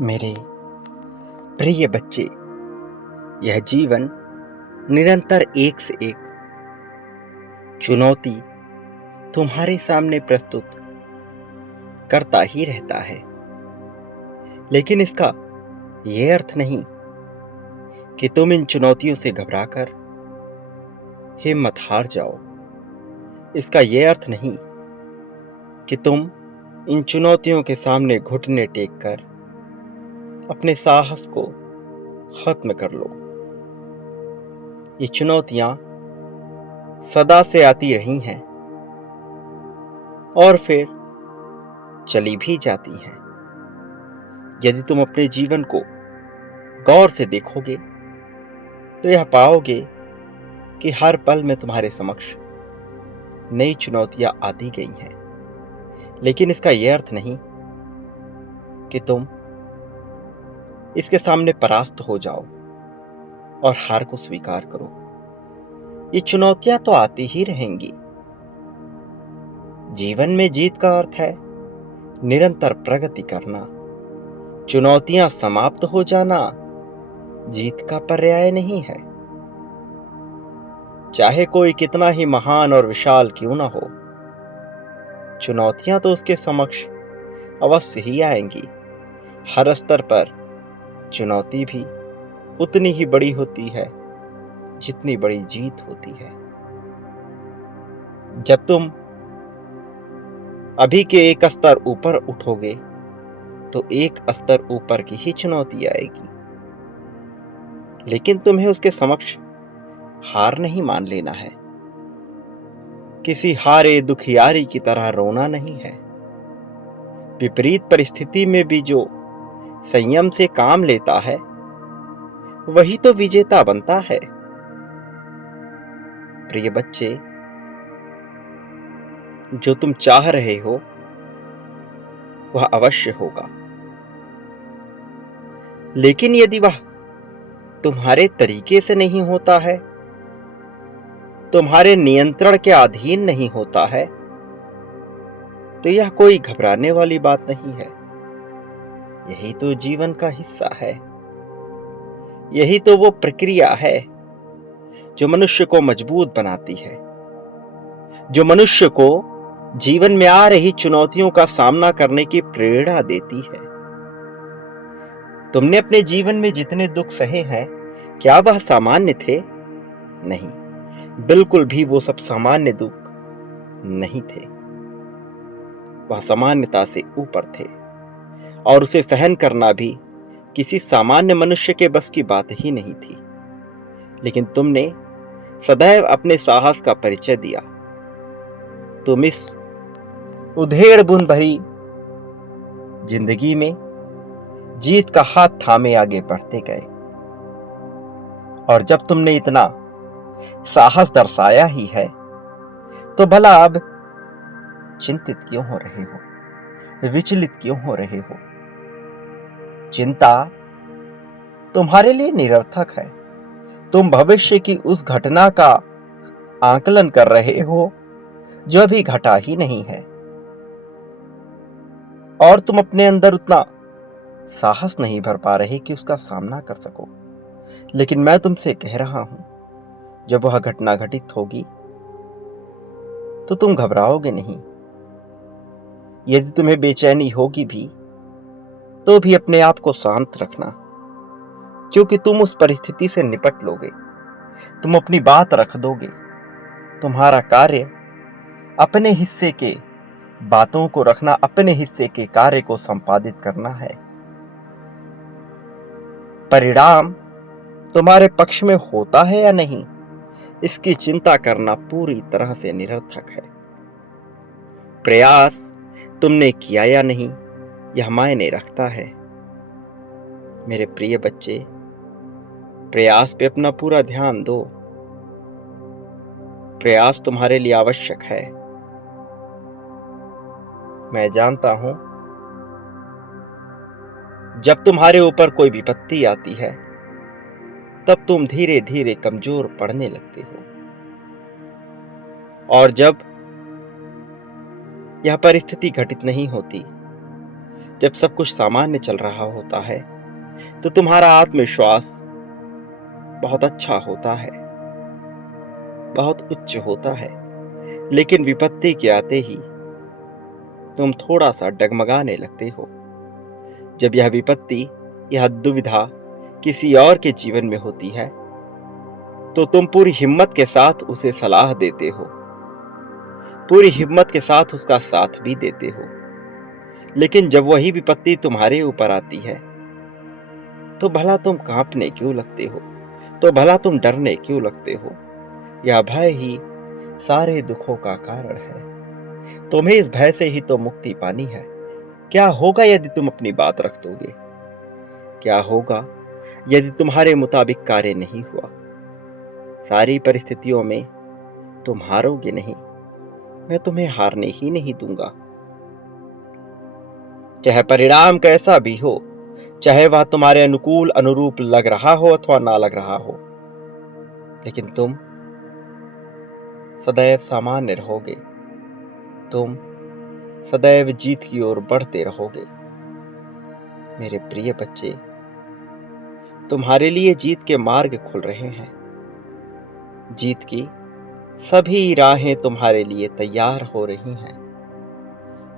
मेरे प्रिय बच्चे, यह जीवन निरंतर एक से एक चुनौती तुम्हारे सामने प्रस्तुत करता ही रहता है। लेकिन इसका यह अर्थ नहीं कि तुम इन चुनौतियों से घबराकर हिम्मत हार जाओ। इसका यह अर्थ नहीं कि तुम इन चुनौतियों के सामने घुटने टेक कर अपने साहस को खत्म कर लो। ये चुनौतियां सदा से आती रही हैं और फिर चली भी जाती हैं। यदि तुम अपने जीवन को गौर से देखोगे तो यह पाओगे कि हर पल में तुम्हारे समक्ष नई चुनौतियां आती गई हैं। लेकिन इसका यह अर्थ नहीं कि तुम इसके सामने परास्त हो जाओ और हार को स्वीकार करो। ये चुनौतियां तो आती ही रहेंगी। जीवन में जीत का अर्थ है निरंतर प्रगति करना। चुनौतियां समाप्त हो जाना जीत का पर्याय नहीं है। चाहे कोई कितना ही महान और विशाल क्यों ना हो, चुनौतियां तो उसके समक्ष अवश्य ही आएंगी। हर स्तर पर चुनौती भी उतनी ही बड़ी होती है जितनी बड़ी जीत होती है। जब तुम अभी के एक स्तर ऊपर उठोगे तो एक स्तर ऊपर की ही चुनौती आएगी। लेकिन तुम्हें उसके समक्ष हार नहीं मान लेना है। किसी हारे दुखियारी की तरह रोना नहीं है। विपरीत परिस्थिति में भी जो संयम से काम लेता है वही तो विजेता बनता है। प्रिय बच्चे, जो तुम चाह रहे हो वह अवश्य होगा। लेकिन यदि वह तुम्हारे तरीके से नहीं होता है, तुम्हारे नियंत्रण के अधीन नहीं होता है, तो यह कोई घबराने वाली बात नहीं है। यही तो जीवन का हिस्सा है। यही तो वो प्रक्रिया है जो मनुष्य को मजबूत बनाती है, जो मनुष्य को जीवन में आ रही चुनौतियों का सामना करने की प्रेरणा देती है। तुमने अपने जीवन में जितने दुख सहे हैं, क्या वह सामान्य थे? नहीं, बिल्कुल भी वो सब सामान्य दुख नहीं थे। वह सामान्यता से ऊपर थे और उसे सहन करना भी किसी सामान्य मनुष्य के बस की बात ही नहीं थी। लेकिन तुमने सदैव अपने साहस का परिचय दिया। तुम इस उधेड़ बुन भरी जिंदगी में जीत का हाथ थामे आगे बढ़ते गए। और जब तुमने इतना साहस दर्शाया ही है तो भला अब चिंतित क्यों हो रहे हो, विचलित क्यों हो रहे हो? चिंता तुम्हारे लिए निरर्थक है। तुम भविष्य की उस घटना का आकलन कर रहे हो जो अभी घटा ही नहीं है, और तुम अपने अंदर उतना साहस नहीं भर पा रहे कि उसका सामना कर सको। लेकिन मैं तुमसे कह रहा हूं, जब वह घटना घटित होगी तो तुम घबराओगे नहीं। यदि तुम्हें बेचैनी होगी भी तो भी अपने आप को शांत रखना, क्योंकि तुम उस परिस्थिति से निपट लोगे। तुम अपनी बात रख दोगे। तुम्हारा कार्य अपने हिस्से के बातों को रखना, अपने हिस्से के कार्य को संपादित करना है। परिणाम तुम्हारे पक्ष में होता है या नहीं, इसकी चिंता करना पूरी तरह से निरर्थक है। प्रयास तुमने किया या नहीं, यह मायने रखता है। मेरे प्रिय बच्चे, प्रयास पे अपना पूरा ध्यान दो। प्रयास तुम्हारे लिए आवश्यक है। मैं जानता हूं, जब तुम्हारे ऊपर कोई विपत्ति आती है तब तुम धीरे धीरे कमजोर पड़ने लगते हो, और जब यह परिस्थिति घटित नहीं होती जब सब कुछ सामान्य चल रहा होता है तो तुम्हारा आत्मविश्वास बहुत अच्छा होता है, बहुत उच्च होता है। लेकिन विपत्ति के आते ही तुम थोड़ा सा डगमगाने लगते हो। जब यह विपत्ति, यह दुविधा किसी और के जीवन में होती है तो तुम पूरी हिम्मत के साथ उसे सलाह देते हो, पूरी हिम्मत के साथ उसका साथ भी देते हो। लेकिन जब वही विपत्ति तुम्हारे ऊपर आती है तो भला तुम कांपने क्यों लगते हो, तो भला तुम डरने क्यों लगते हो? यह भय ही सारे दुखों का कारण है। तुम्हें इस भय से ही तो मुक्ति पानी है। क्या होगा यदि तुम अपनी बात रख दोगे? क्या होगा यदि तुम्हारे मुताबिक कार्य नहीं हुआ? सारी परिस्थितियों में तुम हारोगे नहीं, मैं तुम्हें हारने ही नहीं दूंगा। चाहे परिणाम कैसा भी हो, चाहे वह तुम्हारे अनुकूल अनुरूप लग रहा हो अथवा ना लग रहा हो, लेकिन तुम सदैव सामान्य रहोगे। तुम सदैव जीत की ओर बढ़ते रहोगे। मेरे प्रिय बच्चे, तुम्हारे लिए जीत के मार्ग खुल रहे हैं। जीत की सभी राहें तुम्हारे लिए तैयार हो रही हैं।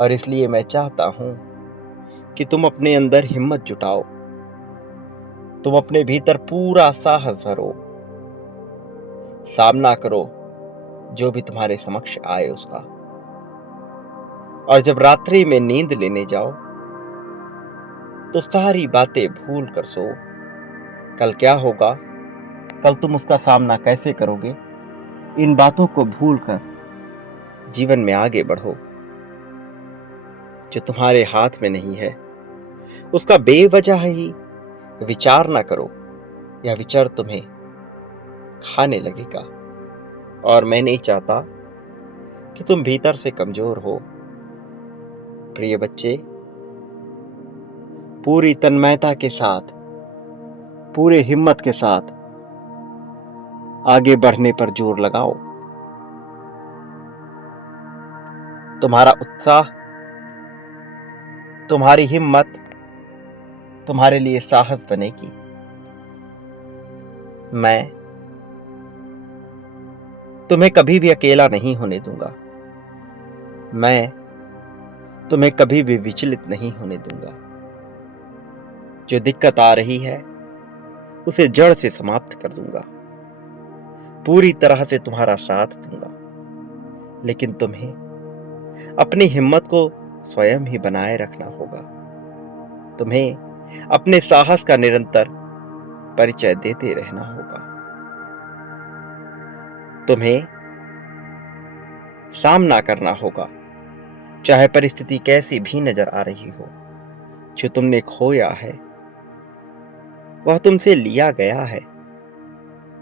और इसलिए मैं चाहता हूं कि तुम अपने अंदर हिम्मत जुटाओ, तुम अपने भीतर पूरा साहस भरो, सामना करो जो भी तुम्हारे समक्ष आए उसका। और जब रात्रि में नींद लेने जाओ तो सारी बातें भूल कर सो। कल क्या होगा, कल तुम उसका सामना कैसे करोगे, इन बातों को भूलकर जीवन में आगे बढ़ो। जो तुम्हारे हाथ में नहीं है उसका बेवजह ही विचार ना करो, या विचार तुम्हें खाने लगेगा। और मैं नहीं चाहता कि तुम भीतर से कमजोर हो। प्रिय बच्चे, पूरी तन्मयता के साथ, पूरे हिम्मत के साथ आगे बढ़ने पर जोर लगाओ। तुम्हारा उत्साह, तुम्हारी हिम्मत तुम्हारे लिए साहस बनेगी। मैं तुम्हें कभी भी अकेला नहीं होने दूंगा। मैं तुम्हें कभी भी विचलित नहीं होने दूंगा। जो दिक्कत आ रही है उसे जड़ से समाप्त कर दूंगा, पूरी तरह से तुम्हारा साथ दूंगा। लेकिन तुम्हें अपनी हिम्मत को स्वयं ही बनाए रखना होगा। तुम्हें अपने साहस का निरंतर परिचय देते रहना होगा। तुम्हें सामना करना होगा, चाहे परिस्थिति कैसी भी नजर आ रही हो। जो तुमने खोया है वह तुमसे लिया गया है,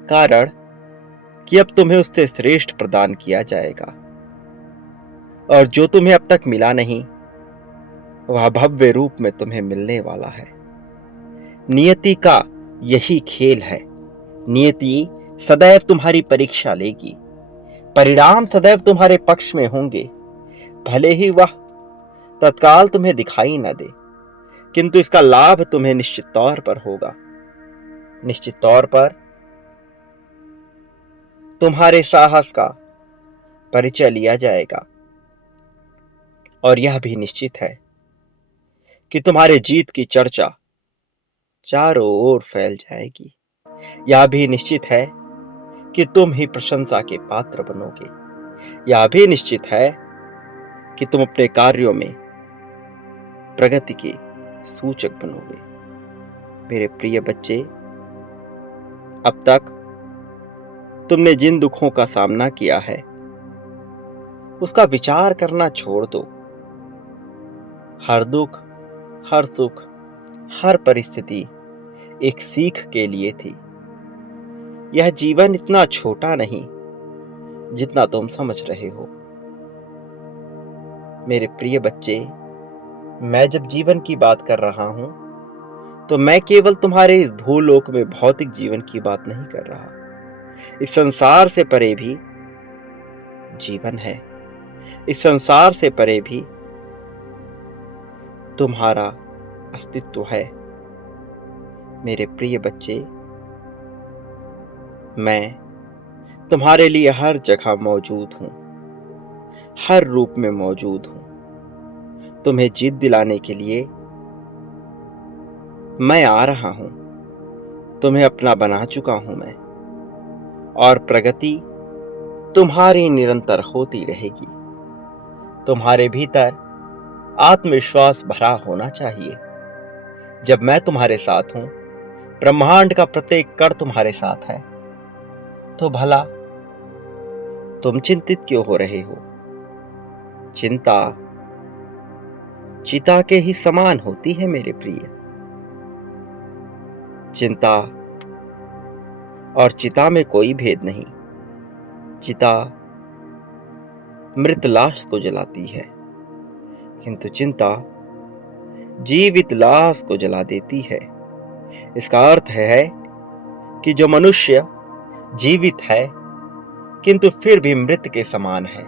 कारण कि अब तुम्हें उससे श्रेष्ठ प्रदान किया जाएगा। और जो तुम्हें अब तक मिला नहीं वह भव्य रूप में तुम्हें मिलने वाला है। नियति का यही खेल है। नियति सदैव तुम्हारी परीक्षा लेगी, परिणाम सदैव तुम्हारे पक्ष में होंगे। भले ही वह तत्काल तुम्हें दिखाई न दे, किंतु इसका लाभ तुम्हें निश्चित तौर पर होगा। निश्चित तौर पर तुम्हारे साहस का परिचय लिया जाएगा। और यह भी निश्चित है कि तुम्हारे जीत की चर्चा चारों ओर फैल जाएगी। यह भी निश्चित है कि तुम ही प्रशंसा के पात्र बनोगे। यह भी निश्चित है कि तुम अपने कार्यों में प्रगति के सूचक बनोगे। मेरे प्रिय बच्चे, अब तक तुमने जिन दुखों का सामना किया है उसका विचार करना छोड़ दो। हर दुख, हर सुख, हर परिस्थिति एक सीख के लिए थी। यह जीवन इतना छोटा नहीं जितना तुम समझ रहे हो। मेरे प्रिय बच्चे, मैं जब जीवन की बात कर रहा हूं तो मैं केवल तुम्हारे इस भूलोक में भौतिक जीवन की बात नहीं कर रहा। इस संसार से परे भी जीवन है। इस संसार से परे भी तुम्हारा अस्तित्व है। मेरे प्रिय बच्चे, मैं तुम्हारे लिए हर जगह मौजूद हूँ, हर रूप में मौजूद हूँ। तुम्हें जीत दिलाने के लिए मैं आ रहा हूँ। तुम्हें अपना बना चुका हूँ मैं, और प्रगति तुम्हारी निरंतर होती रहेगी। तुम्हारे भीतर आत्मविश्वास भरा होना चाहिए। जब मैं तुम्हारे साथ हूं, ब्रह्मांड का प्रत्येक कण तुम्हारे साथ है, तो भला तुम चिंतित क्यों हो रहे हो? चिंता चिता के ही समान होती है मेरे प्रिय। चिंता और चिता में कोई भेद नहीं। चिता मृत लाश को जलाती है, किंतु चिंता जीवित लाश को जला देती है। इसका अर्थ है कि जो मनुष्य जीवित है किंतु फिर भी मृत के समान है,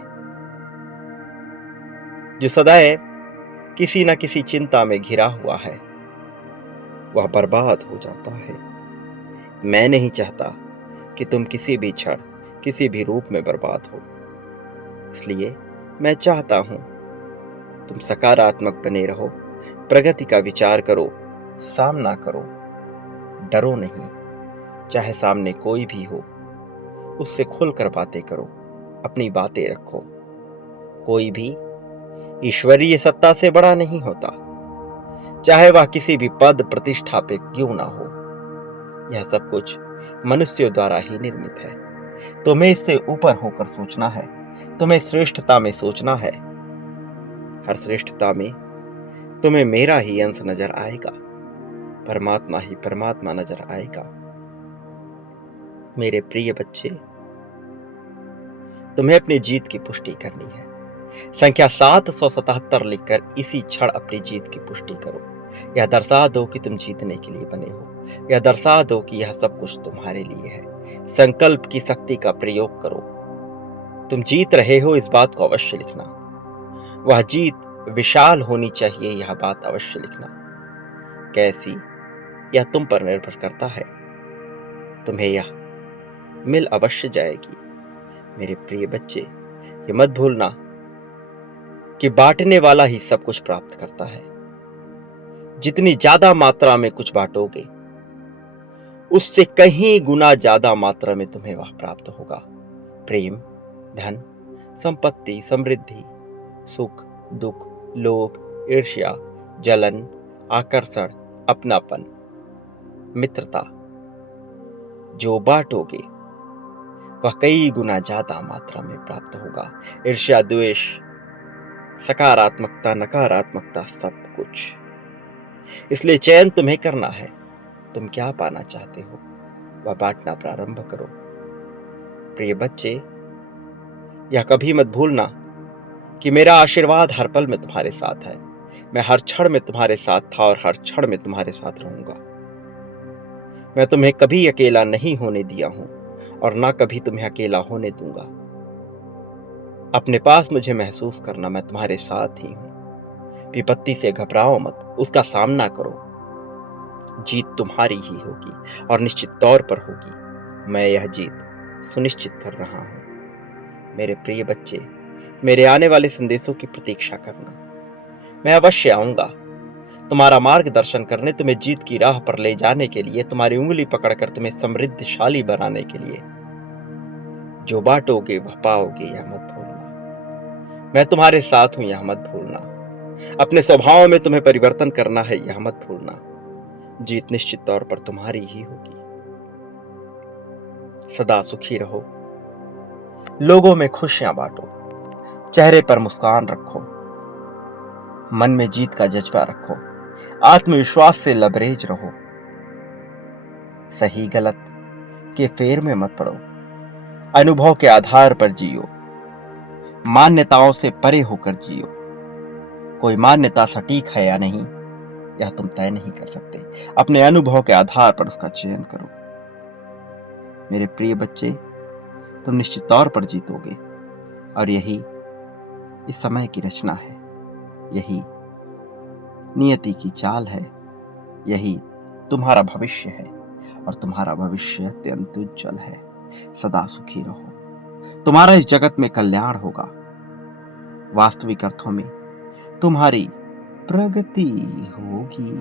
जो सदैव किसी न किसी चिंता में घिरा हुआ है, वह बर्बाद हो जाता है। मैं नहीं चाहता कि तुम किसी भी क्षण, किसी भी रूप में बर्बाद हो। इसलिए मैं चाहता हूं तुम सकारात्मक बने रहो, प्रगति का विचार करो, सामना करो, डरो नहीं। चाहे सामने कोई भी हो, उससे खुलकर बातें करो, अपनी बातें रखो। कोई भी ईश्वरीय सत्ता से बड़ा नहीं होता, चाहे वह किसी भी पद प्रतिष्ठा पे क्यों ना हो। यह सब कुछ मनुष्यों द्वारा ही निर्मित है। तुम्हें इससे ऊपर होकर सोचना है, तुम्हें श्रेष्ठता में सोचना है। हर श्रेष्ठता में तुम्हें मेरा ही अंश नजर आएगा, परमात्मा ही परमात्मा नजर आएगा। मेरे प्रिय बच्चे, तुम्हें अपनी जीत की पुष्टि करनी है। संख्या 777 लिखकर इसी क्षण अपनी जीत की पुष्टि करो। यह दर्शा दो कि तुम जीतने के लिए बने हो। यह दर्शा दो कि यह सब कुछ तुम्हारे लिए है। संकल्प की शक्ति का प्रयोग करो। तुम जीत रहे हो, इस बात को अवश्य लिखना। वह जीत विशाल होनी चाहिए, यह बात अवश्य लिखना। कैसी, यह तुम पर निर्भर करता है। तुम्हें यह मिल अवश्य जाएगी। मेरे प्रिय बच्चे, ये मत भूलना कि बांटने वाला ही सब कुछ प्राप्त करता है। जितनी ज्यादा मात्रा में कुछ बांटोगे, उससे कहीं गुना ज्यादा मात्रा में तुम्हें वह प्राप्त होगा। प्रेम, धन, संपत्ति, समृद्धि, सुख, दुख, लोभ, ईर्ष्या, जलन, आकर्षण, अपनापन, मित्रता, जो बांटोगे वह कई गुना ज्यादा मात्रा में प्राप्त होगा। ईर्ष्या, द्वेष, सकारात्मकता, नकारात्मकता, सब कुछ। इसलिए चयन तुम्हें करना है। तुम क्या पाना चाहते हो, वह बांटना प्रारंभ करो। प्रिय बच्चे, यह कभी मत भूलना कि मेरा आशीर्वाद हर पल में तुम्हारे साथ है। मैं हर क्षण में तुम्हारे साथ था और हर क्षण में तुम्हारे साथ रहूंगा। मैं तुम्हें कभी अकेला नहीं होने दिया हूं और ना कभी तुम्हें अकेला होने दूंगा। अपने पास मुझे महसूस करना, मैं तुम्हारे साथ ही हूं। विपत्ति से घबराओ मत, उसका सामना करो। जीत तुम्हारी ही होगी और निश्चित तौर पर होगी। मैं यह जीत सुनिश्चित कर रहा हूं। मेरे प्रिय बच्चे, मेरे आने वाले संदेशों की प्रतीक्षा करना। मैं अवश्य आऊंगा तुम्हारा मार्गदर्शन करने, तुम्हें जीत की राह पर ले जाने के लिए, तुम्हारी उंगली पकड़कर तुम्हें समृद्धशाली बनाने के लिए। जो बांटोगे वह पाओगे, यह मत भूलना। मैं तुम्हारे साथ हूं, यह मत भूलना। अपने स्वभाव में तुम्हें परिवर्तन करना है, यह मत भूलना। जीत निश्चित तौर पर तुम्हारी ही होगी। सदा सुखी रहो, लोगों में खुशियां बांटो, चेहरे पर मुस्कान रखो, मन में जीत का जज्बा रखो, आत्मविश्वास से लबरेज रहो। सही गलत के फेर में मत पड़ो, अनुभव के आधार पर जियो, मान्यताओं से परे होकर जियो। कोई मान्यता सटीक है या नहीं, यह तुम तय नहीं कर सकते। अपने अनुभव के आधार पर उसका चयन करो। मेरे प्रिय बच्चे, तुम निश्चित तौर पर जीतोगे और यही इस समय की रचना है। यही नियति की चाल है, यही तुम्हारा भविष्य है और तुम्हारा भविष्य अत्यंत उज्जवल है। सदा सुखी रहो, तुम्हारा इस जगत में कल्याण होगा। वास्तविक अर्थों में तुम्हारी प्रगति होगी।